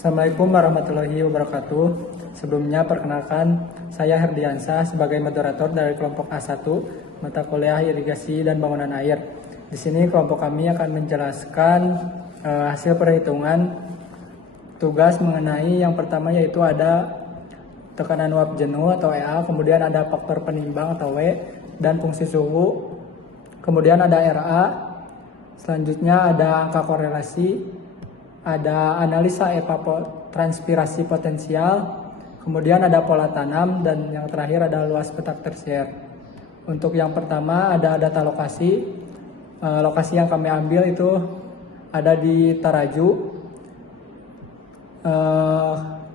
Assalamualaikum warahmatullahi wabarakatuh. Sebelumnya perkenalkan, saya Herdiansah sebagai moderator dari kelompok A1 mata kuliah irigasi dan bangunan air. Di sini kelompok kami akan menjelaskan hasil perhitungan tugas mengenai yang pertama yaitu ada tekanan uap jenuh atau EA, kemudian ada faktor penimbang atau W, dan fungsi suhu, kemudian ada RA, selanjutnya ada angka korelasi, ada analisa evapotranspirasi potensial, kemudian ada pola tanam, dan yang terakhir ada luas petak tersier. Untuk yang pertama ada data lokasi. Lokasi yang kami ambil itu ada di Taraju,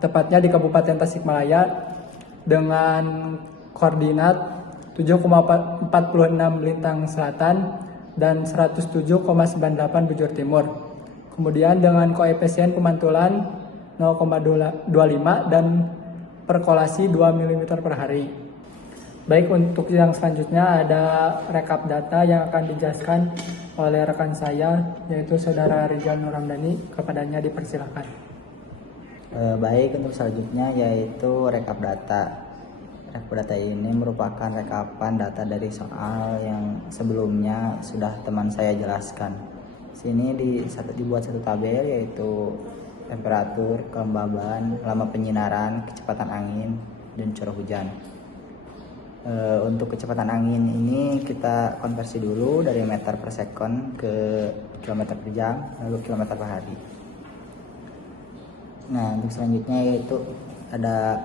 tepatnya di Kabupaten Tasikmalaya, dengan koordinat 7,46 lintang selatan dan 107,98 bujur timur. Kemudian dengan koefisien pemantulan 0,25 dan perkolasi 2 mm per hari. Baik, untuk yang selanjutnya ada rekap data yang akan dijelaskan oleh rekan saya, yaitu Saudara Rizal Nuramdani. Kepadanya dipersilakan. Baik, untuk selanjutnya yaitu rekap data. Rekap data ini merupakan rekapan data dari soal yang sebelumnya sudah teman saya jelaskan. Sini dibuat satu tabel yaitu temperatur, kelembaban, lama penyinaran, kecepatan angin, dan curah hujan. Untuk kecepatan angin ini kita konversi dulu dari meter per second ke kilometer per jam, lalu kilometer per hari. Nah, untuk selanjutnya yaitu ada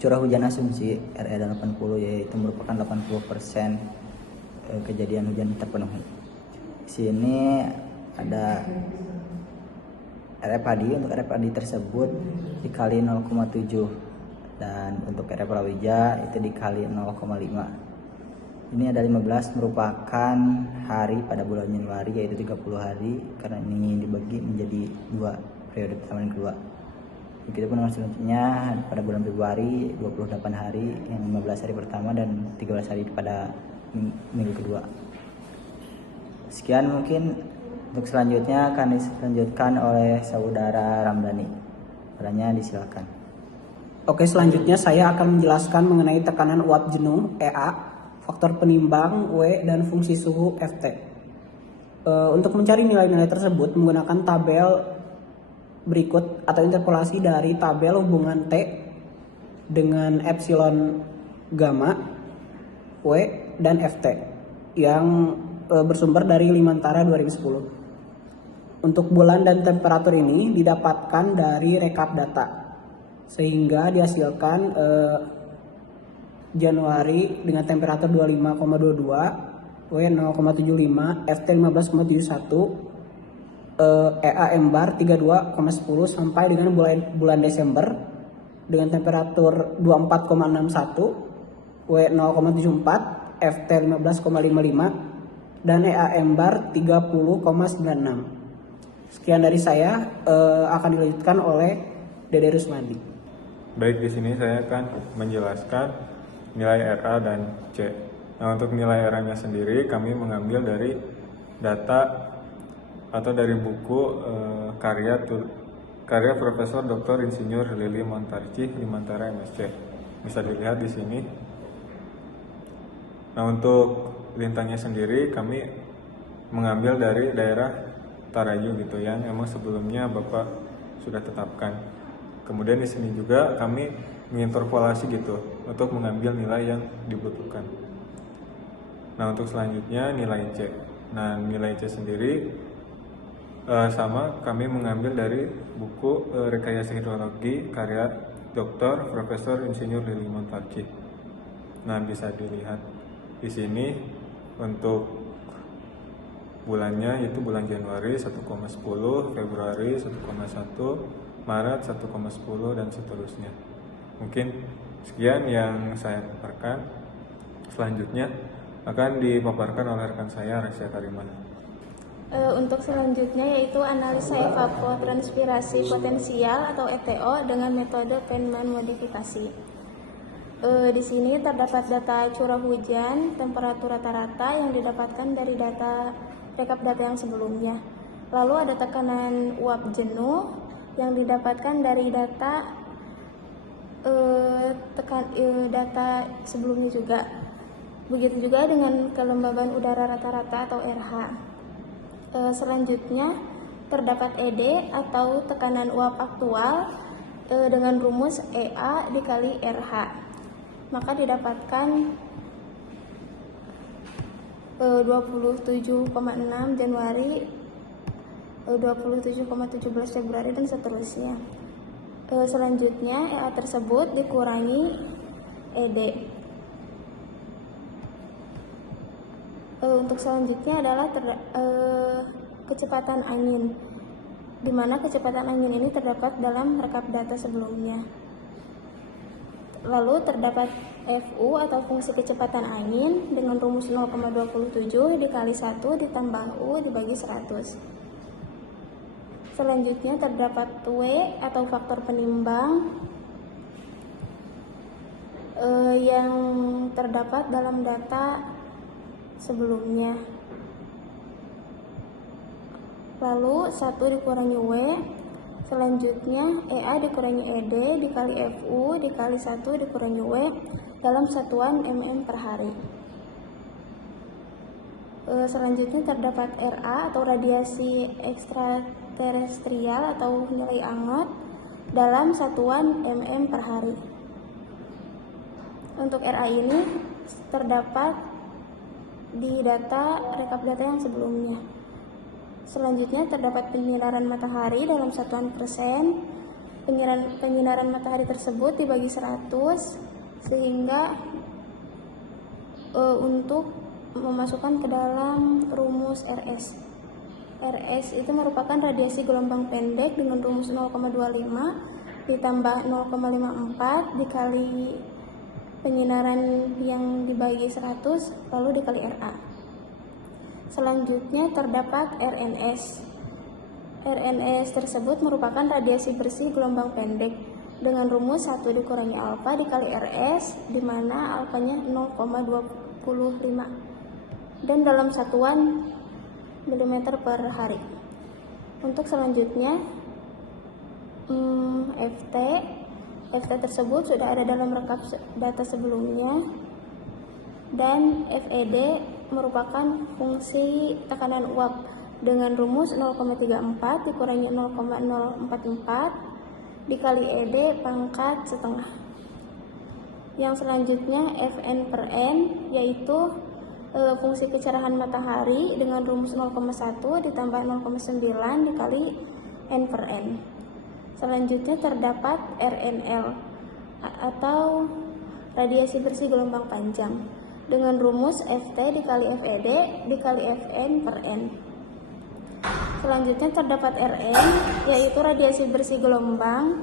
curah hujan asumsi RE 80, yaitu merupakan 80% kejadian hujan terpenuhi. Di sini ada RE padi. Untuk RE padi tersebut dikali 0,7, dan untuk RE palawija itu dikali 0,5. Ini ada 15 merupakan hari pada bulan Januari, yaitu 30 hari karena ini dibagi menjadi 2 periode pertama dan kedua. Begitupun selanjutnya pada bulan Februari 28 hari, yang 15 hari pertama dan 13 hari pada minggu kedua. Sekian mungkin. Untuk selanjutnya akan dilanjutkan oleh Saudara Ramdhani. Padanya disilakan. Oke, selanjutnya saya akan menjelaskan mengenai tekanan uap jenuh EA, faktor penimbang W, dan fungsi suhu FT. Untuk mencari nilai-nilai tersebut menggunakan tabel berikut atau interpolasi dari tabel hubungan T dengan epsilon gamma, W, dan FT yang bersumber dari Limantara 2010. Untuk bulan dan temperatur ini didapatkan dari rekap data, sehingga dihasilkan Januari dengan temperatur 25,22, W 0,75, FT 15,71, EA embar 32,10 sampai dengan bulan Desember dengan temperatur 24,61, W 0,74, FT 15,55, dan EA embar 30,96. Sekian dari saya, akan dilanjutkan oleh Dede Rusmadi. Baik, di sini saya akan menjelaskan nilai RA dan C. Nah, untuk nilai RA-nya sendiri kami mengambil dari data atau dari buku karya Profesor Dr. Insinyur Lili Montarci, Limantara MSc. Bisa dilihat di sini. Nah, untuk lintangnya sendiri kami mengambil dari daerah Taraju gitu ya, emang sebelumnya Bapak sudah tetapkan. Kemudian di sini juga kami menginterpolasi gitu untuk mengambil nilai yang dibutuhkan. Nah, untuk selanjutnya nilai C. Nah, nilai C sendiri sama, kami mengambil dari buku Rekayasa Hidrologi karya Dr. Profesor Insinyur Lili Montarci. Nah, bisa dilihat di sini untuk bulannya itu bulan Januari 1,10, Februari 1,1, Maret 1,10, dan seterusnya. Mungkin sekian yang saya paparkan. Selanjutnya akan dipaparkan oleh rekan saya Resya Kariman. Untuk selanjutnya yaitu analisa evapotranspirasi potensial atau ETO dengan metode Feynman modifikasi. Di sini terdapat data curah hujan, temperatur rata-rata yang didapatkan dari data rekap data yang sebelumnya. Lalu ada tekanan uap jenuh, yang didapatkan dari data data sebelumnya juga. Begitu juga dengan kelembaban udara rata-rata atau RH. Selanjutnya terdapat ED atau tekanan uap aktual dengan rumus EA dikali RH. Maka didapatkan 27,6 Januari, 27,17 Februari dan seterusnya. Selanjutnya EA tersebut dikurangi ED. Untuk selanjutnya adalah kecepatan angin, di mana kecepatan angin ini terdapat dalam rekap data sebelumnya. Lalu terdapat FU atau fungsi kecepatan angin dengan rumus 0,27 dikali 1 ditambah U dibagi 100. Selanjutnya terdapat W atau faktor penimbang yang terdapat dalam data sebelumnya. Lalu 1 dikurangi W, selanjutnya EA dikurangi ED dikali FU dikali 1 dikurangi W dalam satuan mm per hari. Selanjutnya terdapat RA atau radiasi ekstraterestrial atau nilai angot dalam satuan mm per hari. Untuk RA ini terdapat di data rekap data yang sebelumnya. Selanjutnya terdapat penyinaran matahari dalam satuan persen. Penyinaran matahari tersebut dibagi 100 sehingga untuk memasukkan ke dalam rumus RS. RS itu merupakan radiasi gelombang pendek dengan rumus 0,25 ditambah 0,54 dikali penyinaran yang dibagi 100 lalu dikali RA. Selanjutnya terdapat RNS. RNS tersebut merupakan radiasi bersih gelombang pendek dengan rumus 1 dikurangi alfa dikali RS, di mana alfanya 0,25 dan dalam satuan mm per hari. Untuk selanjutnya FT tersebut sudah ada dalam rekap data sebelumnya, dan FED merupakan fungsi tekanan uap dengan rumus 0,34 dikurangi 0,044 dikali ED pangkat setengah. Yang selanjutnya FN per N yaitu fungsi kecerahan matahari dengan rumus 0,1 ditambah 0,9 dikali N per N. Selanjutnya terdapat RNL atau radiasi bersih gelombang panjang dengan rumus FT dikali FED dikali FN per N. Selanjutnya terdapat RN yaitu radiasi bersih gelombang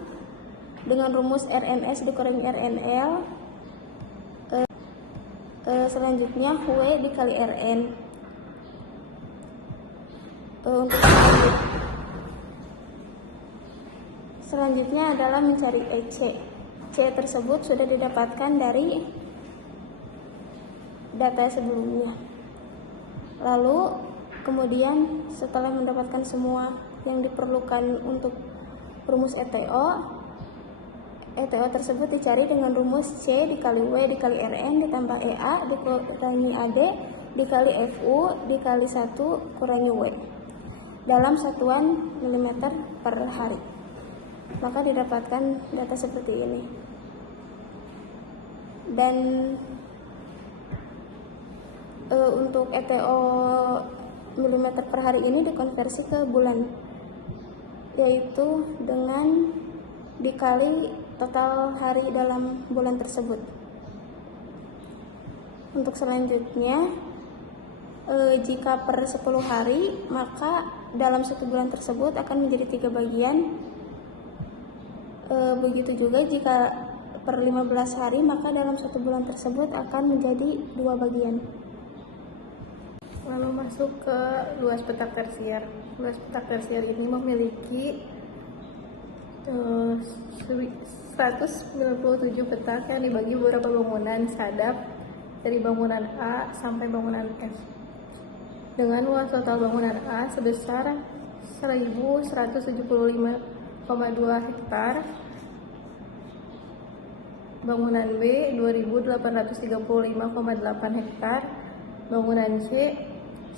dengan rumus RNS dikurangi RNL. Selanjutnya W dikali RN. Untuk selanjutnya adalah mencari EC. C tersebut sudah didapatkan dari data sebelumnya. Lalu kemudian setelah mendapatkan semua yang diperlukan untuk rumus ETO tersebut dicari dengan rumus C dikali W dikali RN ditambah EA dikurangi AD dikali FU dikali 1 kurangi W dalam satuan mm per hari. Maka didapatkan data seperti ini. Dan untuk ETO mm per hari ini dikonversi ke bulan, yaitu dengan dikali total hari dalam bulan tersebut. Untuk selanjutnya, jika per 10 hari, maka dalam satu bulan tersebut akan menjadi 3 bagian. Begitu juga jika per 15 hari, maka dalam satu bulan tersebut akan menjadi 2 bagian. Lalu masuk ke luas petak tersier. Luas petak tersier ini memiliki 197 petak yang dibagi beberapa bangunan sadap dari bangunan A sampai bangunan F. Dengan luas total bangunan A sebesar 1175 hektar. Bangunan B 2.835,8 hektar. Bangunan C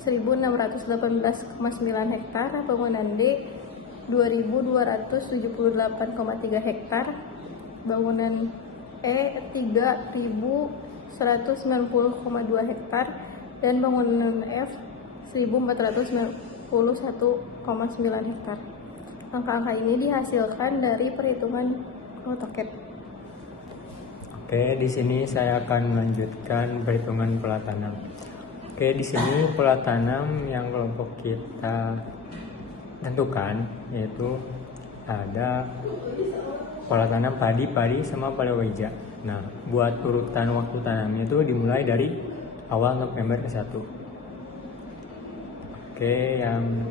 1.618,9 hektar. Bangunan D 2.278,3 hektar. Bangunan E 3.190,2 hektar. Dan bangunan F 1.491,9 hektar. Angka-angka ini dihasilkan dari perhitungan AutoCAD. Oke, di sini saya akan melanjutkan perhitungan pola tanam. Oke, di sini pola tanam yang kelompok kita tentukan yaitu ada pola tanam padi, sama palawija. Nah, buat urutan waktu tanamnya itu dimulai dari awal November ke 1. Oke, yang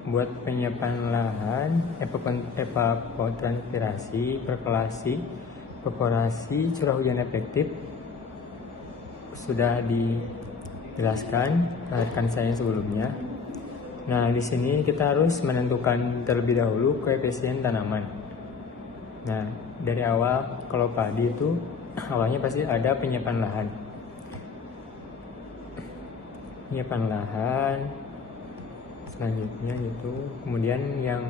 buat penyiapan lahan, evapotranspirasi, perkolasi, evaporasi, curah hujan efektif sudah dijelaskan rekan saya sebelumnya. Nah, di sini kita harus menentukan terlebih dahulu koefisien tanaman. Nah, dari awal kalau padi itu awalnya pasti ada penyiapan lahan. Penyiapan lahan selanjutnya itu, kemudian yang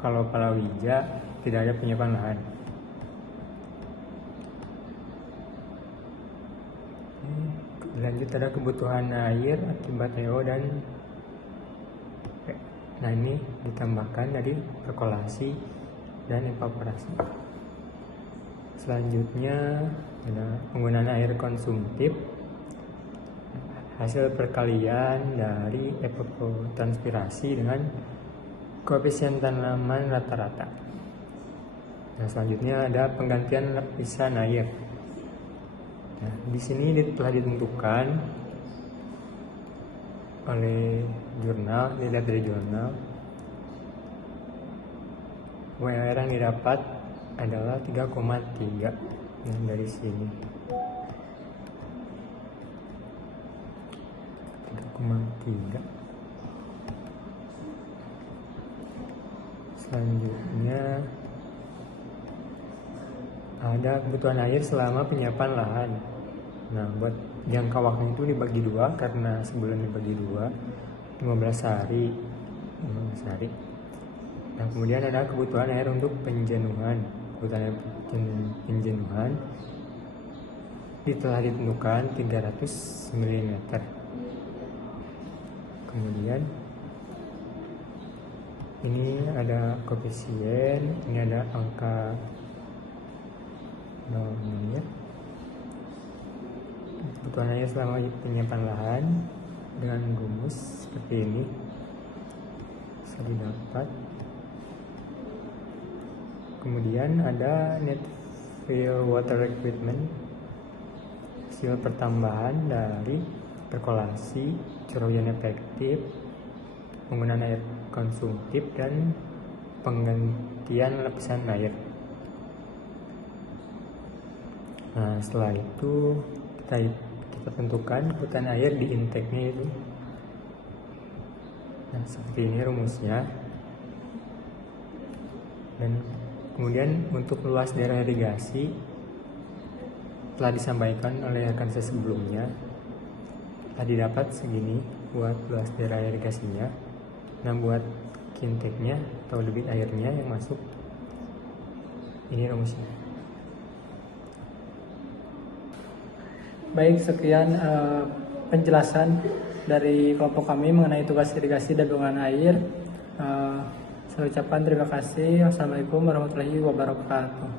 kalau palawija tidak ada penyiapan lahan. Lanjut ada kebutuhan air akibat EO dan nah ini ditambahkan dari perkolasi dan evaporasi. Selanjutnya ada penggunaan air konsumtif, hasil perkalian dari evapotranspirasi dengan koefisien tanaman rata-rata. Nah, selanjutnya ada penggantian lapisan air. Nah, di sini telah ditentukan oleh jurnal, dilihat dari jurnal, WR yang didapat adalah 3,3. Nah, dari sini 3,3. Selanjutnya ada kebutuhan air selama penyiapan lahan. Nah, buat jangka waktu itu dibagi 2 karena sebulan dibagi 2, 15 hari. Nah, kemudian ada kebutuhan air untuk penjenuhan. Kebutuhan air penjenuhan telah ditentukan 300 mm. Kemudian ini ada koefisien, ini ada angka 0 menit. Kebutuhan air selama penyiapan lahan dengan rumus seperti ini bisa didapat. Kemudian ada net fill water requirement, hasil pertambahan dari perkolasi, curah hujan efektif, penggunaan air konsumtif, dan penggantian lapisan air. Nah, setelah itu kita tentukan kebutuhan air di intake-nya itu. Nah, seperti ini rumusnya. Dan kemudian untuk luas daerah irigasi telah disampaikan oleh rekan saya sebelumnya, telah didapat segini buat luas daerah irigasinya. Nah, buat intake-nya atau debit airnya yang masuk, ini rumusnya. Baik, sekian penjelasan dari kelompok kami mengenai tugas irigasi dan penggunaan air. Saya ucapkan terima kasih. Wassalamualaikum warahmatullahi wabarakatuh.